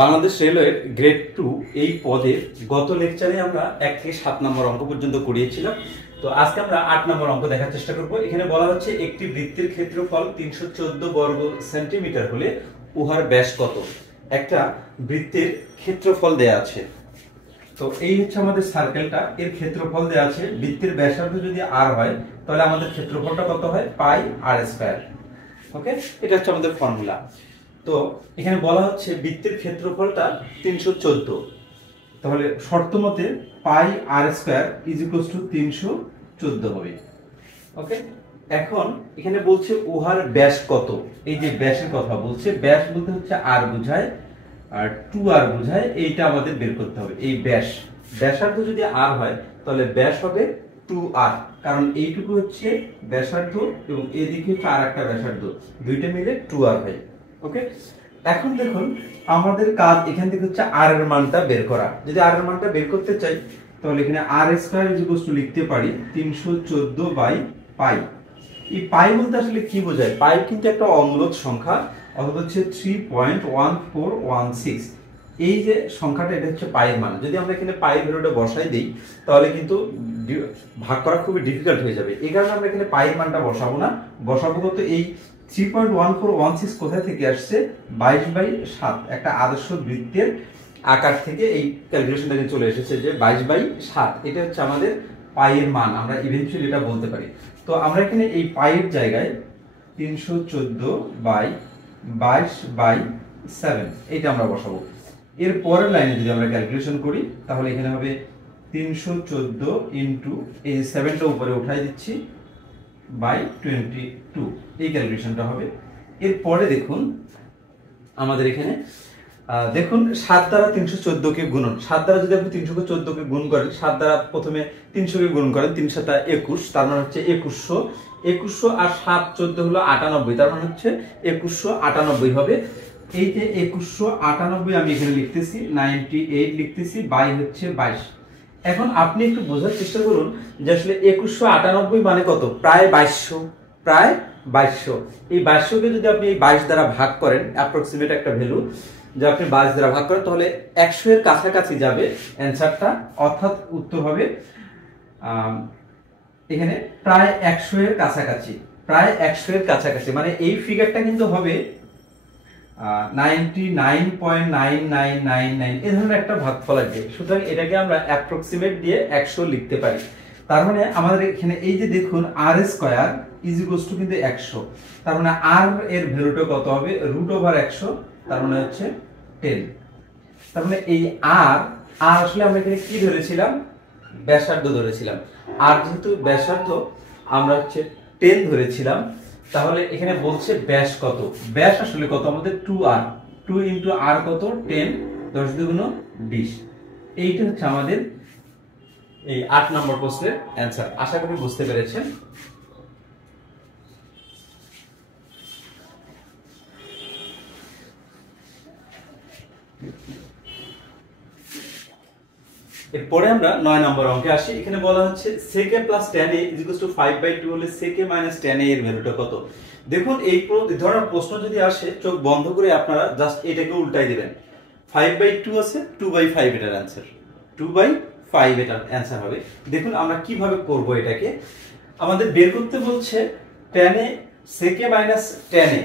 Bangladesh railway grade 2 এই পদে গত লেকচারে আমরা 1 থেকে 7 নম্বর অঙ্ক পর্যন্ত করিয়েছিলাম। তো আজকে আমরা 8 নম্বর অঙ্ক দেখার চেষ্টা করব। এখানে বলা হচ্ছে একটি বৃত্তের ক্ষেত্রফল 314 বর্গ সেন্টিমিটার হলে উহার ব্যাস কত। একটা বৃত্তের ক্ষেত্রফল দেয়া আছে। তো এই হচ্ছে আমাদের সার্কেলটা, এর ক্ষেত্রফল দেয়া আছে। বৃত্তের ব্যাসার্ধ যদি r হয় তাহলে আমাদের ক্ষেত্রফলটা কত হয়, পাই r স্কয়ার। ওকে, এটা হচ্ছে আমাদের ফর্মুলা। তো এখানে বলা হচ্ছে বৃত্তের ক্ষেত্রফলটা 314, তাহলে শর্ত মতে পাই r square is equals two 314 হবে। ওকে, এখন এখানে বলছে উহার ব্যাস কত। এই যে ব্যাসের কথা বলছে, ব্যাস বলতে হচ্ছে r বোঝায় আর 2r বোঝায়, এইটা আমাদের বের করতে হবে। এই ব্যাসার্ধ যদি r হয় তাহলে ব্যাস হবে 2r, কারণ এইটুকু হচ্ছে ব্যাসার্ধ এবং এদিকে হচ্ছে আরেকটা ব্যাসার্ধ, দুইটা মিলে 2r হয়। ওকে, এখন দেখুন আমাদের কাজ এখান থেকে হচ্ছে r এর মানটা বের করা। যদি r এর মানটা বের করতে চাই তাহলে এখানে r square is equals two লিখতে পারি 314 বাই পাই। এই পাই বলতে আসলে কি বোঝায়? পাই কিন্তু একটা অম্লক সংখ্যা, অর্থাৎ হচ্ছে 3.1416। এই যে সংখ্যাটা, এটা হচ্ছে পাইয়ের মান। যদি আমরা এখানে পাইয়ের ভ্যালুটা বসাই দেই তাহলে কিন্তু ভাগ করা খুবই ডিফিকাল্ট হয়ে যাবে। এই কারণে আমরা এখানে পাইয়ের মানটা বসাবো না, বসাবো কত, এই 3.1416 কোথায় থেকে আসছে, 22/7 একটা আদর্শ বৃত্তের আকার থেকে এই ক্যালকুলেশনটা চলে এসেছে যে 22/7। এটা হচ্ছে আমাদের পাইয়ের মান, আমরা ইভেন্চুয়ালি এটা বলতে পারি। তো আমরা এখানে এই পাইয়ের জায়গায় 314/22/7 এইটা আমরা বসাবো। এর পরের লাইনে যদি আমরা ক্যালকুলেশন করি তাহলে এখানে হবে 314 ইনটু এই 7টা উপরে উঠাই দিচ্ছি বাই 22, এই ক্যালকুলেশনটা হবে। এরপরে দেখুন আমাদের এখানে দেখুন 7 দ্বারা 314 কে গুণন, 7 দ্বারা যদি আপনি 314 কে গুণ করেন, 7 দ্বারা প্রথমে 300 কে গুণ করেন, 3 7 21, তার মানে হচ্ছে 2100 আর 7 14 হলো 98, তার মানে হচ্ছে 2198 হবে। এই যে 2198 আমি এখানে লিখতেছি, 98 লিখতেছি, বাই হচ্ছে 22। এখন আপনি একটু বোঝার চেষ্টা করুন যে আসলে 2198 মানে কত, প্রায় 2200, প্রায় 2200। এই 2200 কে যদি আপনি এই 22 দ্বারা ভাগ করেন, অ্যাপ্রক্সিমেট একটা ভ্যালু, যে আপনি 22 দ্বারা ভাগ করেন তাহলে 100 এর কাছাকাছি যাবে অ্যানসারটা, অর্থাৎ উত্তর হবে এখানে প্রায় 100 এর কাছাকাছি, প্রায় 100 এর কাছাকাছি। মানে এই ফিগারটা কিন্তু হবে 99.9999 এই ধরনের একটা ভাগফল আসবে। সুতরাং এটাকে আমরা অ্যাপ্রক্সিমেট দিয়ে 100 লিখতে পারি। তার মানে আমাদের এখানে এই যে দেখুন r square is equals two কিন্তু 100, তার মানে r এর ভ্যালুটা কত হবে, √100, তার মানে হচ্ছে 10। তার মানে এই r আসলে আমরা এখানে কি ধরেছিলাম, ব্যাসার্ধ ধরেছিলাম। আর যেহেতু ব্যাসার্ধ আমরা হচ্ছে 10 ধরেছিলাম, তাহলে এখানে বলছে ব্যাস কত। ব্যাস আসলে কত আমাদের 2r, 2 ইনটু r কত, 10, 10 দুগুণ 20। এইটা হচ্ছে আমাদের এই 8 নম্বর প্রশ্নের অ্যানসার। আশা করি বুঝতে পেরেছেন। এরপরে আমরা 9 নম্বর অঙ্কে আসি। এখানে বলা হচ্ছে sec a plus tan a is equals to 5/2 হলে sec a minus tan a এর ভ্যালুটা কত। দেখুন এই ধরনের প্রশ্ন যদি আসে, চোখ বন্ধ করে আপনারা জাস্ট এটাকে উল্টাই দিবেন। 5/2 আছে, 2/5 এটার অ্যানসার, 2/5 এটার অ্যানসার হবে। দেখুন আমরা কিভাবে করব এটাকে। আমাদের বের করতে বলছে tan a sec a minus tan a,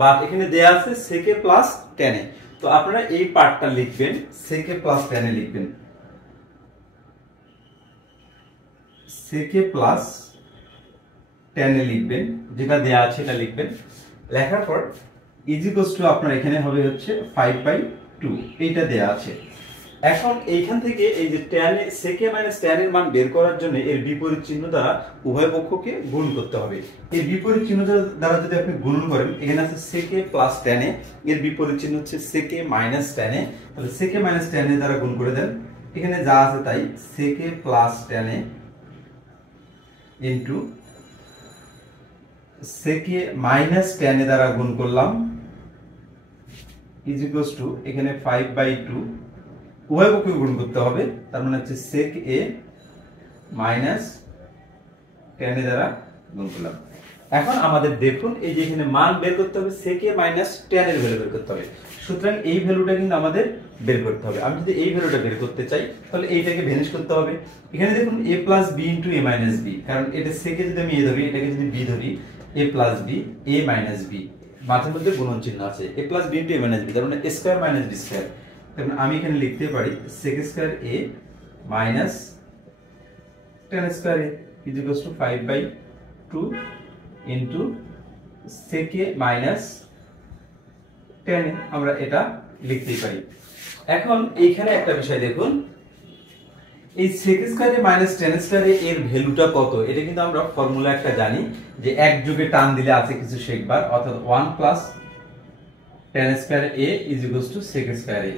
বা এখানে দেয়া আছে sec a plus tan a। তো আপনারা এই পার্টটা লিখবেন, sec a plus tan a লিখবেন, sec a plus tan a লিখবেন, যেটা দেয়া আছে এটা লিখবেন। লেখার পর ইজ ইকুয়ালস টু আপনার এখানে হবে হচ্ছে 5/2, এইটা দেয়া আছে। এখন এইখান থেকে এই যে tan a sec a minus tan এর মান বের করার জন্য এর বিপরীত চিহ্ন দ্বারা উভয় পক্ষকে গুণ করতে হবে। এই বিপরীত চিহ্ন দ্বারা যদি আপনি গুণ করেন, এখানে আছে sec a plus tan a, এর বিপরীত চিহ্ন হচ্ছে sec a minus tan a, তাহলে sec a minus tan a দ্বারা গুণ করে দেন। এখানে যা আছে তাই, sec a plus tan a into sec a minus tan a দ্বারা গুণ করলাম ইজ ইকুয়ালস টু এখানে 5/2, উভয় পক্ষকে গুণ করতে হবে, তার মানে হচ্ছে sec a minus tan a দ্বারা গুণ করলাম। এখন আমাদের দেখুন এই যে এখানে মান বের করতে হবে, sec a minus tan এর ভ্যালু বের করতে হবে। সুতরাং এই ভ্যালুটা কিন্তু আমাদের বের করতে হবে। আমি যদি এই ভ্যালুটা বের করতে চাই তাহলে এইটাকে ভ্যানিশ করতে হবে। এখানে দেখুন a plus B into A minus B, কারণ এটা সেকে যদি আমি এ ধরি, এটাকে যদি বি ধরি, a plus B A minus B, মাঝের মধ্যে গুণন চিহ্ন আছে, a plus B into A minus B, তার মানে a square minus B square. তারপরে আমি এখানে লিখতে পারি sec square a minus tan square a is equals to 5/2 into sec a minus tan a, আমরা এটা লিখতেই পারি। এখন এইখানে একটা বিষয় দেখুন, এই sec square a minus tan square a এর ভ্যালুটা কত, এটা কিন্তু আমরা ফর্মুলা একটা জানি যে এক যুগে টান দিলে আছে কিছু শেখবার, অর্থাৎ 1 plus tan square a is equals two sec square a।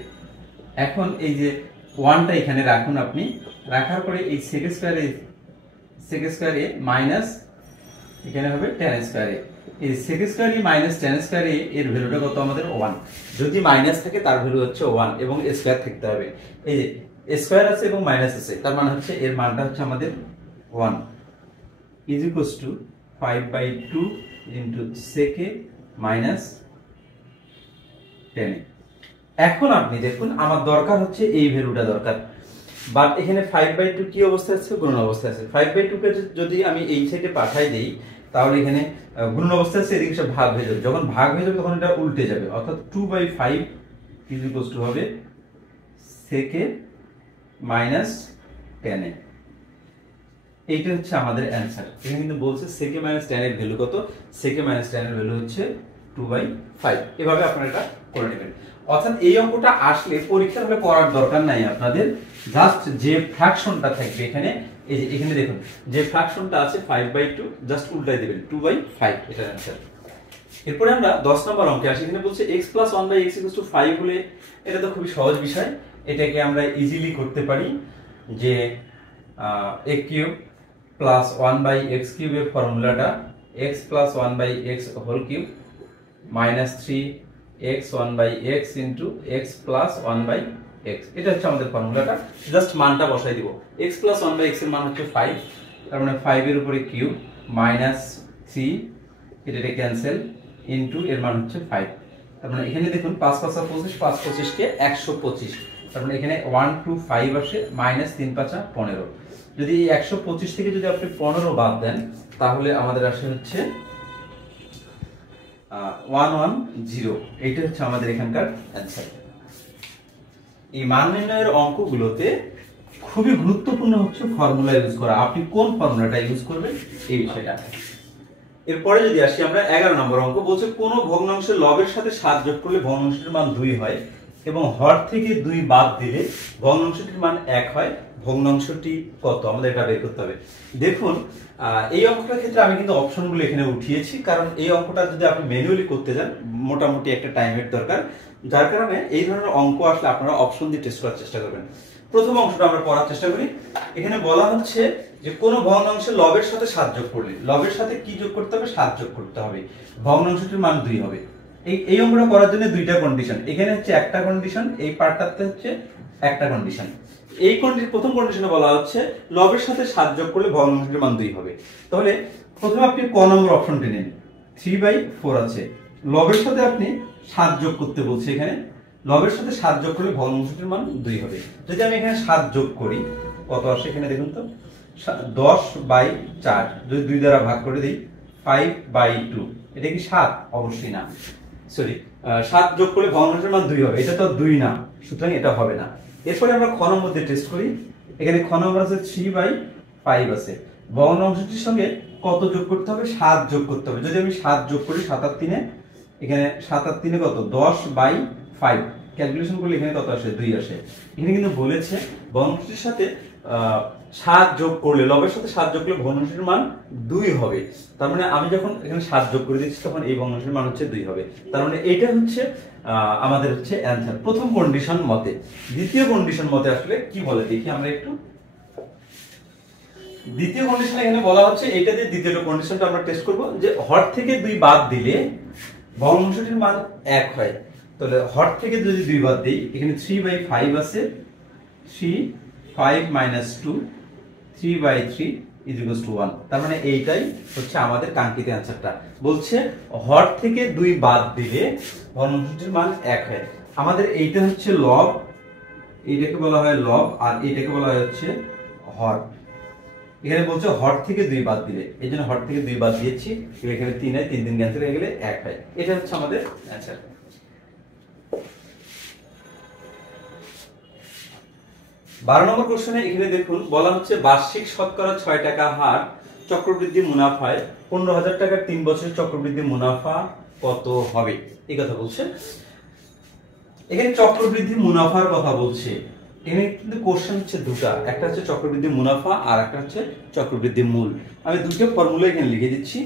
এখন এই যে 1টা এখানে রাখুন, আপনি রাখার পরে এই sec স্কয়ার a মাইনাস এখানে হবে tan স্কয়ার a, এই sec square a minus tan square a এর ভ্যালুটা কত আমাদের 1, যদি মাইনাস থাকে তার ভ্যালু হচ্ছে 1 এবং স্কয়ার থাকতে হবে। এই যে স্কয়ার আছে এবং মাইনাস আছে, তার মানে হচ্ছে এর মানটা হচ্ছে আমাদের 1 is equals to 5/2 into sec a minus tan a। এখন আপনি দেখুন আমার দরকার হচ্ছে এই ভ্যালুটা দরকার, বাট এখানে 5/2 কি অবস্থায় আছে, গুণন অবস্থায় আছে। 5/2 কে যদি আমি এই সাইডে পাঠাই দেই তাহলে এখানে গুণন অবস্থায় আছে, এদিকে সব ভাগ হয়ে যাবে, যখন ভাগ হয়ে যাবে তখন এটা উল্টে যাবে, অর্থাৎ 2/5 ইজ ইকুয়ালস টু হবে sec a minus tan a। এইটা হচ্ছে আমাদের অ্যানসার। এখানে কিন্তু বলছে sec a মাইনাস tan এর ভ্যালু কত, sec a মাইনাস tan এর ভ্যালু হচ্ছে 2/5। এভাবে আপনারা এটা করে নেবেন। অর্থাৎ এই অঙ্কটা আসলে পরীক্ষার হলে করার দরকার নাই আপনাদের, জাস্ট যে ফ্র্যাকশনটা থাকবে এখানে, এই যে এখানে দেখুন যে ফ্র্যাকশনটা আছে 5/2 জাস্ট উল্টাই দিবেন 2/5, এটার অ্যানসার। এরপরে আমরা 10 নম্বর অঙ্কে আসি। এখানে বলছে x + 1/x = 5 হলে, এটা তো খুবই সহজ বিষয়, এটাকে আমরা ইজিলি করতে পারি যে a³ প্লাস 1/x³ এর ফর্মুলাটা x + 1/x whole cube minus 3x 1/x into x + 1/x, এটা হচ্ছে আমাদের ফর্মুলাটা। জাস্ট মানটা বসাই দিব, x + 1/x এর মান হচ্ছে 5, তার মানে 5 এর উপরে কিউব মাইনাস 3, এটা ক্যান্সেল, ইনটু এর মান হচ্ছে 5। তার মানে এখানে দেখুন 5 5 25, 5 25 কে 125, তার মানে এখানে 1 2 5 আসে, মাইনাস 3 5 15। যদি এই 125 থেকে যদি আপনি 15 বাদ দেন তাহলে আমাদের আসে হচ্ছে 110। এটা হচ্ছে আমাদের এখানকার অ্যানসার। এই মান নির্ণয়ের অঙ্কগুলোতে খুবই গুরুত্বপূর্ণ হচ্ছে ফর্মুলা ইউজ করা, আপনি কোন ফর্মুলাটা ইউজ করবেন এই বিষয়টা। এরপরে যদি আসি আমরা 11 নম্বর অঙ্ক, বলছে কোন ভগ্নাংশের লবের সাথে 7 যোগ করলে ভগ্নাংশটির মান 2 হয় এবং হর থেকে 2 বাদ দিলে ভগ্নাংশটির মান 1 হয়, ভগ্নাংশটি কত, আমাদের এটা বের করতে হবে। দেখুন এই অঙ্কটার ক্ষেত্রে আমি কিন্তু অপশনগুলো এখানে উঠিয়েছি, কারণ এই অঙ্কটা যদি আপনি ম্যানুয়ালি করতে যান মোটামুটি একটা টাইমের দরকার, যার কারণে এই ধরনের অঙ্ক আসলে আপনারা অপশন দিয়ে টেস্ট করার চেষ্টা করবেন। প্রথম অংশটা আমরা পড়ার চেষ্টা করি। এখানে বলা হচ্ছে যে কোন ভগ্নাংশের লবের সাথে 7 যোগ করলে, লবের সাথে কি যোগ করতে হবে, 7 যোগ করতে হবে, ভগ্নাংশটির মান 2 হবে। এই অঙ্কটা করার জন্য দুইটা কন্ডিশন, এখানে হচ্ছে একটা কন্ডিশন, এই পার্টটাতে হচ্ছে একটা কন্ডিশন। এই প্রথম কন্ডিশনে বলা হচ্ছে লবের সাথে 7 যোগ করলে ভগ্নাংশটির মান 2 হবে। তাহলে প্রথমে আপনি ক নম্বর অপশনটি নেন, 3/4 আছে, লবের সাথে আপনি 7 যোগ করতে বলছে, এখানে লবের সাথে 7 যোগ করলে ভগ্নাংশটির মান 2 হবে। যদি আমি এখানে 7 যোগ করি কত আসে, এখানে দেখুন তো 10/4, যদি 2 দ্বারা ভাগ করে দিই 5/2, এটা কি 7? অবশ্যই না, সরি 7 যোগ করলে ভগ্নাংশের মান 2 হবে, এটা তো 2 না, সুতরাং এটা হবে না। এরপরে আমরা খ নম্বর দিয়ে টেস্ট করি। এখানে খ নম্বর আছে 3/5 আছে, ভগ্নাংশটির সঙ্গে কত যোগ করতে হবে, 7 যোগ করতে হবে। যদি আমি 7 যোগ করি 7 আর 3, এখানে 7 আর 3 কত, 10/5, ক্যালকুলেশন করলে এখানে কত আসে, 2 আসে। এখানে কিন্তু বলেছে ভগ্নাংশটির সাথে 7 যোগ করলে, লবের সাথে 7 যোগ করলে ভগ্নাংশটির মান 2 হবে। তার মানে আমি যখন এখানে 7 যোগ করে দিচ্ছি তখন এই ভগ্নাংশের মান হচ্ছে 2 হবে। তার মানে এটা হচ্ছে আমাদের হচ্ছে অ্যানসার প্রথম কন্ডিশন মতে। দ্বিতীয় কন্ডিশন মতে আসলে কি বলে দেখি আমরা একটু। দ্বিতীয় কন্ডিশনে এখানে বলা হচ্ছে, এটা দিয়ে দ্বিতীয় কন্ডিশনটা আমরা টেস্ট করব, যে হর থেকে 2 বাদ দিলে ভগ্নাংশটির মান 1 হয়। তাহলে হর থেকে যদি 2 বাদ দেই, এখানে 3/5 আছে, 3 5 - 2 3/3 = 1। তার মানে এইটাই হচ্ছে আমাদের কাঙ্ক্ষিত অ্যানসারটা। বলছে হর থেকে 2 বাদ দিলে ভগ্নাংশটির মান 1 হয়। আমাদের এইটা হচ্ছে লব, এইটাকে বলা হয় লব, আর এইটাকে বলা হয় হচ্ছে হর। এখানে বলছে হর থেকে 2 বাদ দিলে, এই জন্য হর থেকে 2 বাদ দিয়েছি। এখানে 3 হয়, 3 3 ক্যান্সেল হয়ে গেলে 1 হয়। এটা হচ্ছে আমাদের অ্যানসার। 12 নম্বর কোশ্চেনে এখানে দেখুন বলা হচ্ছে বার্ষিক শতকরা 6 টাকা হার চক্রবৃদ্ধি মুনাফায় 15,000 টাকার 3 বছরের চক্রবৃদ্ধি মুনাফা কত হবে, এই কথা বলছে। এখানে চক্রবৃদ্ধি মুনাফার কথা বলছে। এখানে কিন্তু কোশ্চেন হচ্ছে দুটা, একটা হচ্ছে চক্রবৃদ্ধি মুনাফা আর একটা হচ্ছে চক্রবৃদ্ধি মূল। আমি দুটো ফর্মুলা এখানে লিখে দিচ্ছি।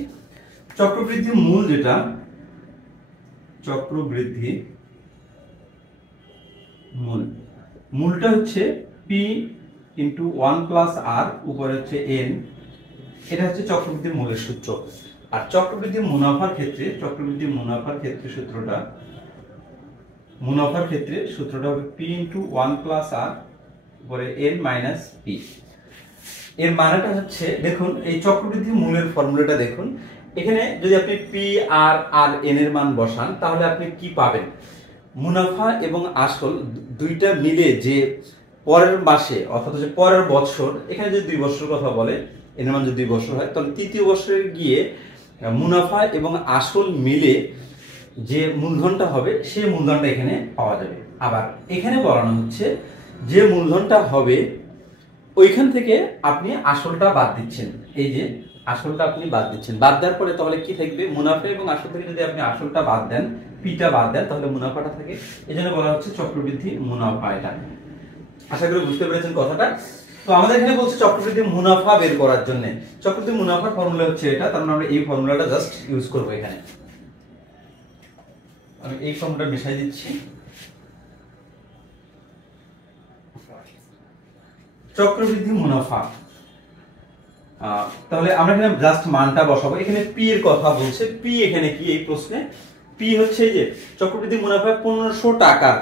চক্রবৃদ্ধি মূল যেটা, চক্রবৃদ্ধি মূল, মূলটা হচ্ছে p ইন্টু 1 প্লাস r উপরে হচ্ছে n, এটা হচ্ছে চক্রবৃদ্ধি মূলের সূত্র। আর চক্রবৃদ্ধি মুনাফার ক্ষেত্রে, চক্রবৃদ্ধি মুনাফার ক্ষেত্রে সূত্রটা হবে p ইন্টু 1 প্লাস r উপরে n মাইনাস p। এর মানেটা হচ্ছে দেখুন এই চক্রবৃদ্ধি মূলের ফর্মুলাটা দেখুন, এখানে যদি আপনি p r আর n এর মান বসান তাহলে আপনি কি পাবেন, মুনাফা এবং আসল দুইটা মিলে যে পরের মাসে অর্থাৎ হচ্ছে পরের বছর, এখানে যদি 2 বছরের কথা বলে, এর মান যদি 2 বছর হয় তাহলে তৃতীয় বছরে গিয়ে মুনাফা এবং আসল মিলে যে মূলধনটা হবে সেই মূলধনটা এখানে পাওয়া যাবে। আবার এখানে বলানো হচ্ছে যে মূলধনটা হবে ওইখান থেকে আপনি আসলটা বাদ দিচ্ছেন, এই যে আসলটা আপনি বাদ দিচ্ছেন, বাদ দেওয়ার পরে তাহলে কি থাকবে, মুনাফা এবং আসল থেকে যদি আপনি আসলটা বাদ দেন, পিটা বাদ দেন, তাহলে মুনাফাটা থাকে। এজন্য বলা হচ্ছে চক্রবৃদ্ধি মুনাফা। এটা আশা করি বুঝতে পেরেছেন কথাটা। তো আমাদের এখানে বলছে চক্রবৃদ্ধি মুনাফা বের করার জন্য, চক্রবৃদ্ধি মুনাফার ফর্মুলা হচ্ছে এটা, তার মানে আমরা এই ফর্মুলাটা জাস্ট ইউজ করব। এখানে আমি এই ফর্মুলাটা মিশাই দিচ্ছি। চক্রবৃদ্ধি মুনাফা, তাহলে আমরা এখানে জাস্ট মানটা বসাবো। এখানে পি এর কথা বলছে, পি এখানে কি এই প্রশ্নে, পি হচ্ছে যে চক্রবৃদ্ধি মুনাফা 1500 টাকার,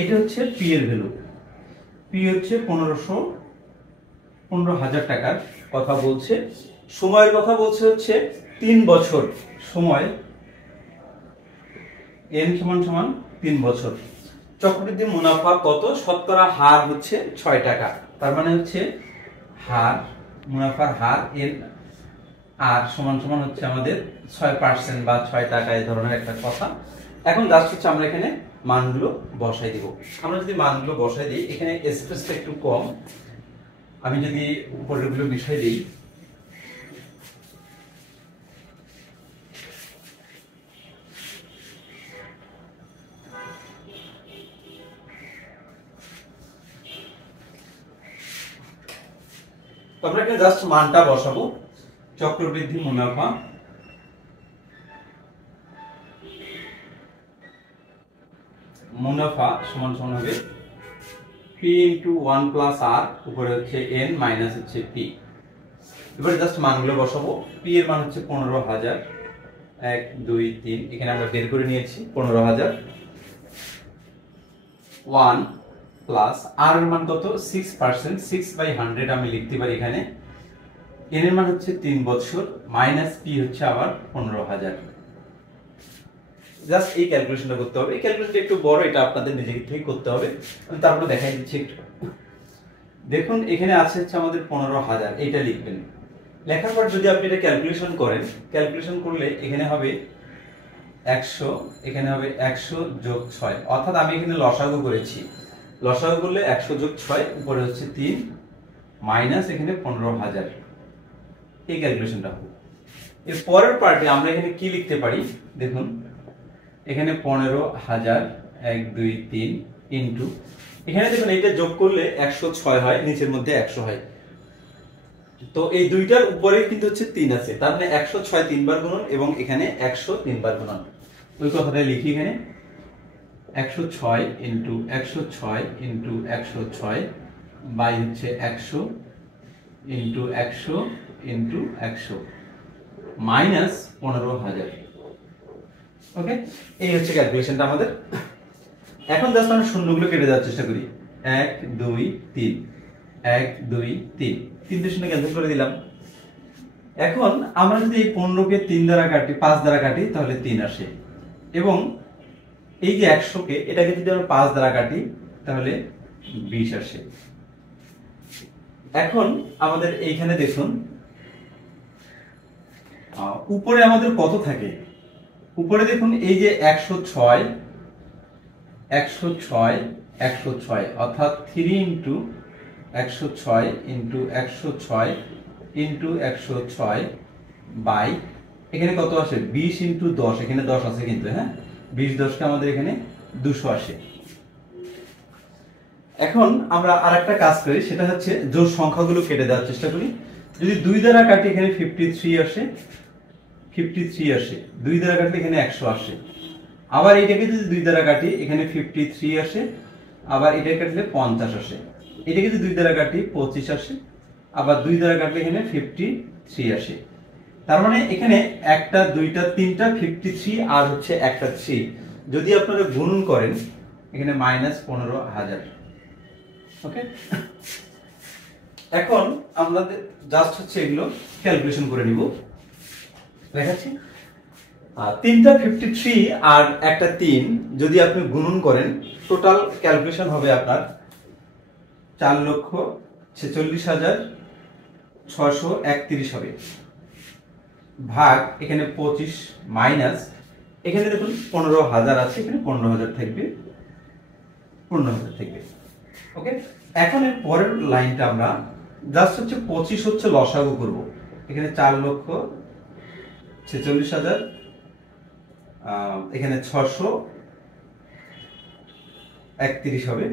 এটা হচ্ছে পি এর ভ্যালু, পি হচ্ছে 15,000 টাকার কথা বলছে। সময়ের কথা বলছে হচ্ছে 3 বছর, সময় n সমান সমান 3 বছর। চক্রবৃদ্ধি মুনাফা কত, শতকরা হার হচ্ছে 6 টাকা, তার মানে হচ্ছে হার, মুনাফার হার n আর সমান সমান হচ্ছে আমাদের 6% বা 6 টাকা, এই ধরনের একটা কথা। এখন জাস্ট হচ্ছে আমরা এখানে মানগুলো বসাই দিব। আমরা যদি মানগুলো বসাই দিই, এখানে স্পেসটা একটু কম, আমি যদি উপরেরগুলো মিশাই দিই, তো আমরা এখানে জাস্ট মানটা বসাবো। চক্রবৃদ্ধি মুনাফা সমান সমান হবে p ইন্টু 1 প্লাস r উপরে হচ্ছে n মাইনাস হচ্ছে p। এবারে জাস্ট মানগুলো বসাবো। p এর মান হচ্ছে 15,000, 1 2 3, এখানে আমরা বের করে নিয়েছি 15,000। 1 প্লাস r এর মান কত, 6%, 6/100 আমি লিখতে পারি এখানে। n এর মান হচ্ছে 3 বছর, মাইনাস p হচ্ছে আবার 15,000। জাস্ট এই ক্যালকুলেশনটা করতে হবে। এই ক্যালকুলেশনটা একটু বড়, এটা আপনাদের নিজে থেকে করতে হবে, আমি তারপরে দেখাই দিচ্ছি একটু। দেখুন এখানে আছে হচ্ছে আমাদের 15,000, এটা লিখবেন। লেখার পর যদি আপনি এটা ক্যালকুলেশন করেন, ক্যালকুলেশন করলে এখানে হবে 100, এখানে হবে 100 যোগ 6, অর্থাৎ আমি এখানে লসাগু করেছি, লসাগু করলে 100 যোগ 6 উপরে হচ্ছে 3 মাইনাস এখানে 15,000, এই ক্যালকুলেশনটা হবে। এর পরের পার্টে আমরা এখানে কি লিখতে পারি দেখুন, এখানে 15,000 1 2 3 ইনটু, এখানে দেখুন এটা যোগ করলে 106 হয়, নিচের মধ্যে 100 হয়, তো এই দুইটার উপরে কিন্তু হচ্ছে 3 আছে, তার মানে 106 3 বার গুণন এবং এখানে 100 3 বার গুণন, ওই কথাটা লিখি এখানে 106 ইনটু 106 ইনটু 106 বাই হচ্ছে 100 ইনটু 100 ইনটু 100 মাইনাস 15,000। ওকে, এই হচ্ছে ক্যালকুলেশনটা আমাদের। এখন জাস্ট আমরা শূন্যগুলো কেটে দেওয়ার চেষ্টা করি। 1 2 3, 1 2 3, 3 শূন্য ক্যান্সেল করে দিলাম। এখন আমরা যদি এই 15 কে 3 দ্বারা কাটি, 5 দ্বারা কাটি, তাহলে 3 আসে এবং এই যে 100কে এটাকে যদি আমরা 5 দ্বারা কাটি তাহলে 20 আসে। এখন আমাদের এইখানে দেখুন উপরে আমাদের কত থাকে, উপরে দেখুন এই যে 106 106 106 অর্থাৎ 3 ইন্টু 106 ইন্টু 106 ইন্টু 106 বাই এখানে কত আসে 20 ইন্টু 10, এখানে 10 আছে কিন্তু, হ্যাঁ 20 10কে আমাদের এখানে 200 আসে। এখন আমরা আরেকটা কাজ করি, সেটা হচ্ছে জোড় সংখ্যাগুলো কেটে দেওয়ার চেষ্টা করি। যদি 2 দ্বারা কাটি এখানে 53 আসে, 53 আসে। 2 দ্বারা কাটলে এখানে 100 আসে। আবার এটাকে যদি 2 দ্বারা কাটি এখানে 53 আসে, আবার এটা কাটলে 50 আসে। এটাকে যদি 2 দ্বারা কাটি 25 আসে, আবার 2 দ্বারা কাটলে এখানে 53 আসে। তার মানে এখানে একটা দুইটা তিনটা 53 আর হচ্ছে একটা 3 যদি আপনারা গুণন করেন এখানে -15,000। ওকে, এখন আমাদের জাস্ট হচ্ছে এগুলো ক্যালকুলেশন করে নিব, দেখাচ্ছি। তিনটা 53 আর একটা 3 যদি আপনি গুণন করেন টোটাল ক্যালকুলেশন হবে আপনার 4,46,631 হবে, ভাগ এখানে 25 মাইনাস এখানে দেখুন 15,000 আছে, এখানে 15,000 থাকবে, 15,000 থাকবে। ওকে, এখন এর পরের লাইনটা আমরা জাস্ট হচ্ছে 25 হচ্ছে লসাগু করব। এখানে 4,46,000 এখানে 631 হবে,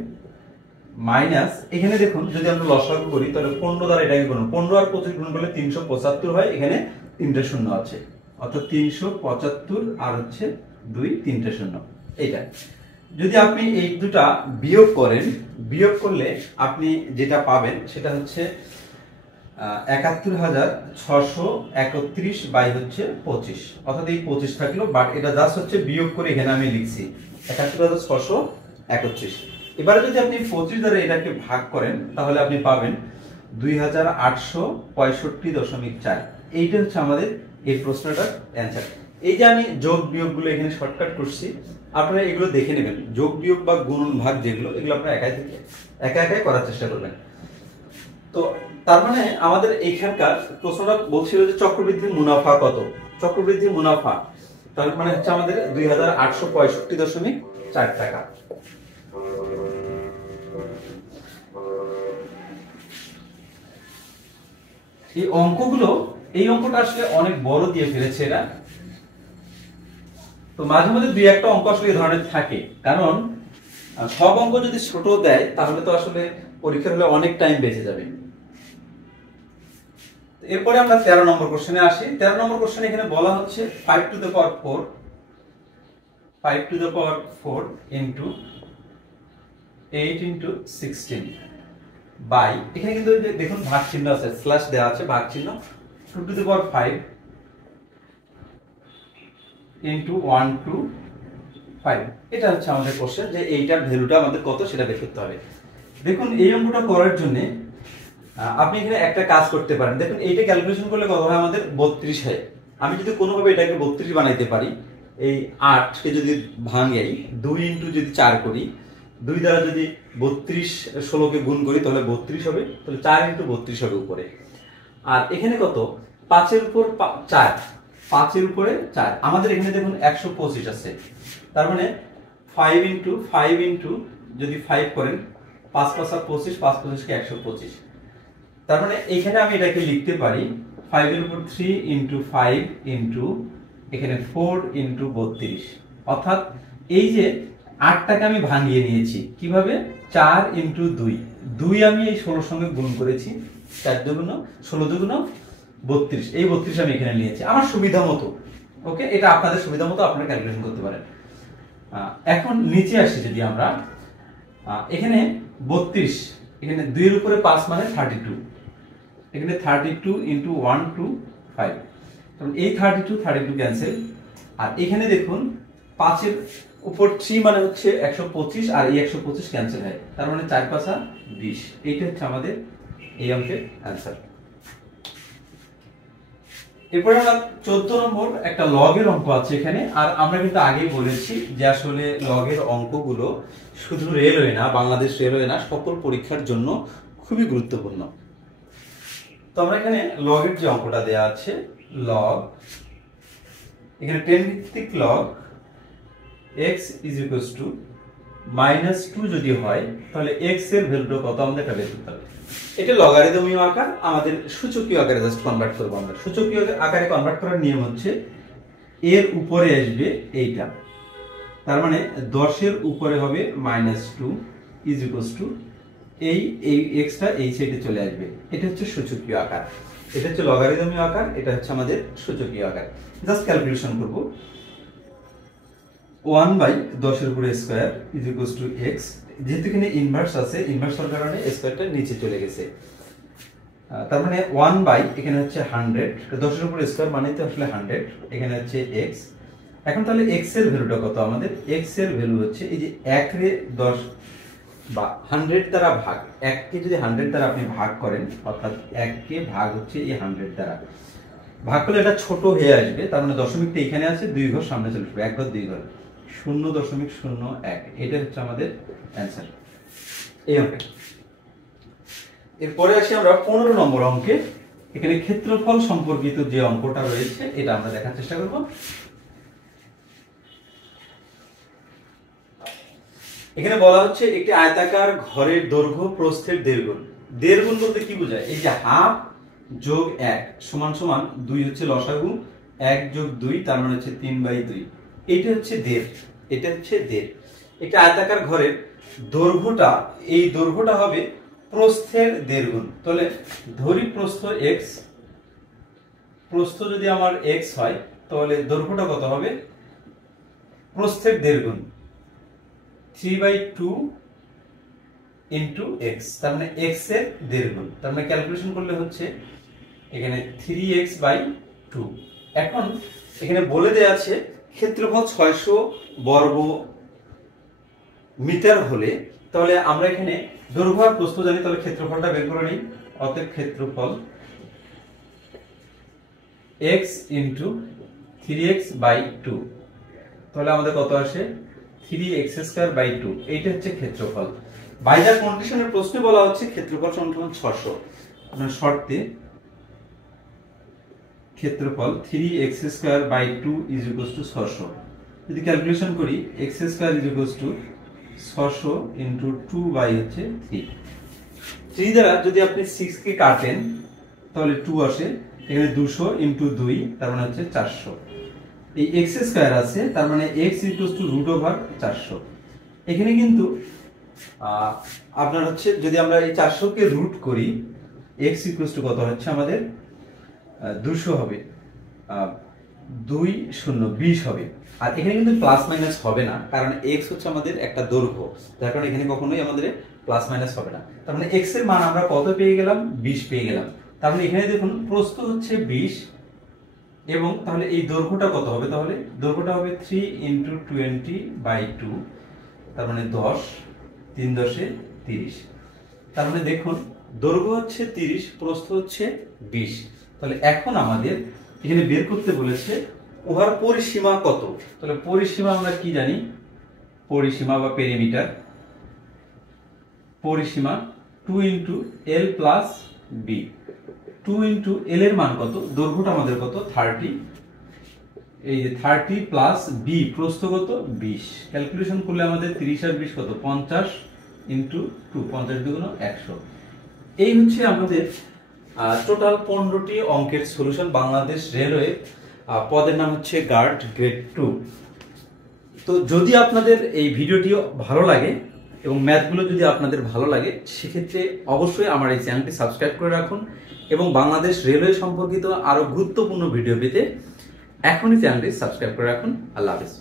মাইনাস এখানে দেখুন যদি আমরা লসাগু করি তাহলে 15 দ্বারা এটাকে গুণ, 15 আর 25 গুণ করলে 375 হয়, এখানে 3টা শূন্য আছে, অর্থাৎ 375 আর হচ্ছে 2 3টা শূন্য। এইটা যদি আপনি এই দুটা বিয়োগ করেন, বিয়োগ করলে আপনি যেটা পাবেন সেটা হচ্ছে 71,631 বাই হচ্ছে 25, অর্থাৎ এই 25 থাকলো, বাট এটা জাস্ট হচ্ছে বিয়োগ করে এখানে আমি লিখছি 71,631। এবারে যদি আপনি 25 দ্বারা এটাকে ভাগ করেন তাহলে আপনি পাবেন 2,865.4। এইটা হচ্ছে আমাদের এই প্রশ্নটার অ্যান্সার। এই যে আমি যোগ বিয়োগ গুলো এখানে শর্টকাট করছি, আপনারা এগুলো দেখে নেবেন, যোগ বিয়োগ বা গুণন ভাগ যেগুলো এগুলো আপনারা একাই করার চেষ্টা করবেন। তো তার মানে আমাদের এইখানকার প্রশ্নটা বলছিল যে চক্রবৃদ্ধির মুনাফা কত, চক্রবৃদ্ধির মুনাফা তার মানে হচ্ছে আমাদের 2,865.4 টাকা। এই অঙ্কগুলো, এই অঙ্কটা আসলে অনেক বড় দিয়ে ফেলেছে এরা, তো মাঝে মাঝে দুই একটা অঙ্ক আসলে এই ধরনের থাকে, কারণ সব অঙ্ক যদি ছোট দেয় তাহলে তো আসলে পরীক্ষার হলে অনেক টাইম বেঁচে যাবে। এরপরে আমরা 13 নম্বর কোশ্চেনে আসি। 13 নম্বর কোশ্চেনে এখানে বলা হচ্ছে 5 to the power 4 into 8 into 16 by এখানে কিন্তু দেখুন ভাগ চিহ্ন আছে, স্ল্যাশ দেওয়া আছে, ভাগ চিহ্ন 2 to the power 5 into 1 to 5। এটা হচ্ছে আমাদের কোশ্চেন যে এইটার ভ্যালুটা আমাদের কত সেটা বের করতে হবে। দেখুন এই অঙ্কটা করার জন্য আপনি এখানে একটা কাজ করতে পারেন। দেখুন এইটা ক্যালকুলেশন করলে কত হয় আমাদের 32 হয়। আমি যদি কোনোভাবে এটাকে 32 বানাইতে পারি, এই 8 কে যদি ভাঙাই 2 ইনটু যদি 4 করি, 2 দ্বারা যদি 32 16 কে গুণ করি তাহলে 32 হবে, তাহলে 4 ইনটু 32 হবে উপরে। আর এখানে কত 5 এর উপর 4, 5 এর উপরে 4, আমাদের এখানে দেখুন 125 আছে, তার মানে 5 ইনটু যদি 5 করেন 5 5 25, 5 25 কে 125, তার মানে এখানে আমি এটাকে লিখতে পারি 5 এর উপর 3 ইনটু 5 ইনটু এখানে 4 ইনটু 32, অর্থাৎ এই যে 8টাকে আমি ভাঙিয়ে নিয়েছি কিভাবে, 4 ইনটু 2, 2 আমি এই 16 সঙ্গে গুণ করেছি, 4 দুগুণ 16 দুগুণ 32, এই 32 আমি এখানে নিয়েছি আমার সুবিধা মতো। ওকে, এটা আপনাদের সুবিধা মতো আপনারা ক্যালকুলেশন করতে পারেন। এখন নিচে আসি, যদি আমরা এখানে 32, এখানে 2 এর উপরে 5 মানে 32, এখানে 32 ইনটু 1 টু 5, কারণ এই 32 ক্যান্সেল, আর এখানে দেখুন 5 এর উপর 3 মানে হচ্ছে 125, আর এই 125 ক্যান্সেল হয়, তার মানে 4 5 20। এইটা হচ্ছে আমাদের এই অঙ্কের অ্যান্সার। এরপরে আমরা 14 নম্বর একটা লগের অঙ্ক আছে এখানে। আর আমরা কিন্তু আগেই বলেছি যে আসলে লগের অঙ্কগুলো শুধু রেলওয়ে না, বাংলাদেশ রেলওয়ে না, সকল পরীক্ষার জন্য খুবই গুরুত্বপূর্ণ। তো আমরা এখানে লগের যে অঙ্কটা দেয়া আছে, লগ, এখানে 10 ভিত্তিক লগ x -2 যদি হয় তাহলে x এর ভ্যালুটা কত আমাদের এটা বের করতে হবে। এটা লগারিদমীয় আকার, আমাদের সূচকীয় আকারে জাস্ট কনভার্ট করব আমরা। সূচকীয় আকারে কনভার্ট করার নিয়ম হচ্ছে এর উপরে আসবে এইটা, তার মানে 10 এর উপরে হবে -2 এই x টা এই সাইডে চলে আসবে। এটা হচ্ছে সূচকীয় আকার, এটা হচ্ছে লগারিদমীয় আকার, এটা হচ্ছে আমাদের সূচকীয় আকার। জাস্ট ক্যালকুলেশন করব। 1/10 এর উপরে স্কয়ার x, যেহেতু এখানে ইনভার্স আছে, ইনভার্স হওয়ার কারণে স্কয়ারটা নিচে চলে গেছে। তার মানে 1 এখানে হচ্ছে 100, 10 এর উপরে স্কয়ার মানে তো আসলে 100, এখানে হচ্ছে x। এখন তাহলে x এর ভ্যালুটা কত আমাদের? x এর ভ্যালু হচ্ছে এই যে 1 রে 10 বা 100 দ্বারা ভাগ, 1 কে যদি 100 দ্বারা আপনি ভাগ করেন, অর্থাৎ 1 কে ভাগ হচ্ছে এই 100 দ্বারা ভাগ করলে এটা ছোট হয়ে আসবে, তার মানে দশমিকটা এখানে আছে, 2 ঘর সামনে চলে আসবে, 1 ঘর 2 ঘর 0.01। এটা হচ্ছে আমাদের অ্যানসার এই অঙ্কে। এরপরে আসি আমরা 15 নম্বর অঙ্কে। এখানে ক্ষেত্রফল সম্পর্কিত যে অঙ্কটা রয়েছে এটা আমরা দেখার চেষ্টা করব। এখানে বলা হচ্ছে একটি আয়তাকার ঘরের দৈর্ঘ্য প্রস্থের 1.5 গুণ। 1.5 গুণ বলতে কি বোঝায়? এই যে হাফ যোগ 1 সমান সমান 2 হচ্ছে লসাগু, 1 যোগ 2 তার মানে হচ্ছে 3/2। এটা হচ্ছে 1.5, এটা হচ্ছে 1.5। একটা আয়তাকার ঘরের দৈর্ঘ্যটা, এই দৈর্ঘ্যটা হবে প্রস্থের 1.5 গুণ। তাহলে ধরি প্রস্থ x, প্রস্থ যদি আমার x হয় তাহলে দৈর্ঘ্যটা কত হবে? প্রস্থের 1.5 গুণ, 3/2 ইনটু x, তার মানে x এর 1.5 গুণ। তার মানে ক্যালকুলেশন করলে হচ্ছে এখানে 3x/2। এখন এখানে বলে দেয়া আছে ক্ষেত্রফল 600 বর্গ মিটার হলে, তাহলে আমরা এখানে দৈর্ঘ্য আর প্রস্থ জানি, তাহলে ক্ষেত্রফলটা বের করে নিই। অতএব ক্ষেত্রফল x ইনটু 3x/2, তাহলে আমাদের কত আসে? 3x²/2। এইটা হচ্ছে ক্ষেত্রফল। বাইজার কন্ডিশনের প্রশ্নে বলা হচ্ছে ক্ষেত্রফল সমান 600। আপনার শর্তে ক্ষেত্রফল 3x²/2 = 600। যদি ক্যালকুলেশন করি x² = 600 ইনটু 2/3। 3 দ্বারা যদি আপনি 6 কে কাটেন তাহলে 2 আসে, এখানে 200 ইনটু 2 তার মানে হচ্ছে 400। এই x² আছে, তার মানে x √400। এখানে কিন্তু আপনার হচ্ছে যদি আমরা এই 400 কে রুট করি, x কত হচ্ছে আমাদের 200 হবে, 2 0 20 হবে। আর এখানে কিন্তু প্লাস মাইনাস হবে না, কারণ x হচ্ছে আমাদের একটা দৈর্ঘ্য, যার কারণে এখানে কখনোই আমাদের প্লাস মাইনাস হবে না। তার মানে x এর মান আমরা কত পেয়ে গেলাম? 20 পেয়ে গেলাম। তার মানে এখানে দেখুন প্রস্থ হচ্ছে 20, এবং তাহলে এই দৈর্ঘ্যটা কত হবে? তাহলে দৈর্ঘ্যটা হবে 3 × 20/2, তার মানে 10, 3 10 30। তার মানে দেখুন দৈর্ঘ্য হচ্ছে 30, প্রস্থ হচ্ছে 20। তাহলে এখন আমাদের এখানে বের করতে বলেছে উহার পরিসীমা কত। তাহলে পরিসীমা আমরা কি জানি? পরিসীমা বা পেরিমিটার, পরিসীমা 2 × l + b। 2 × l এর মান কত? দৈর্ঘ্যটা আমাদের কত? 30, এই যে 30 + b, প্রস্থ কত? 20। ক্যালকুলেশন করলে আমাদের 30 আর 20 কত? 50 × 2, 50 × 2 = 100। এই হচ্ছে আমাদের টোটাল 15টি অঙ্কের সলিউশন বাংলাদেশ রেলওয়ে। পদের নাম হচ্ছে গার্ড গ্রেড 2। তো যদি আপনাদের এই ভিডিওটি ভালো লাগে এবং ম্যাথগুলো যদি আপনাদের ভালো লাগে, সেক্ষেত্রে অবশ্যই আমার এই চ্যানেলটি সাবস্ক্রাইব করে রাখুন, এবং বাংলাদেশ রেলওয়ে সম্পর্কিত আরো গুরুত্বপূর্ণ ভিডিও পেতে এখনই চ্যানেলটি সাবস্ক্রাইব করে রাখুন। আল্লাহ হাফেজ।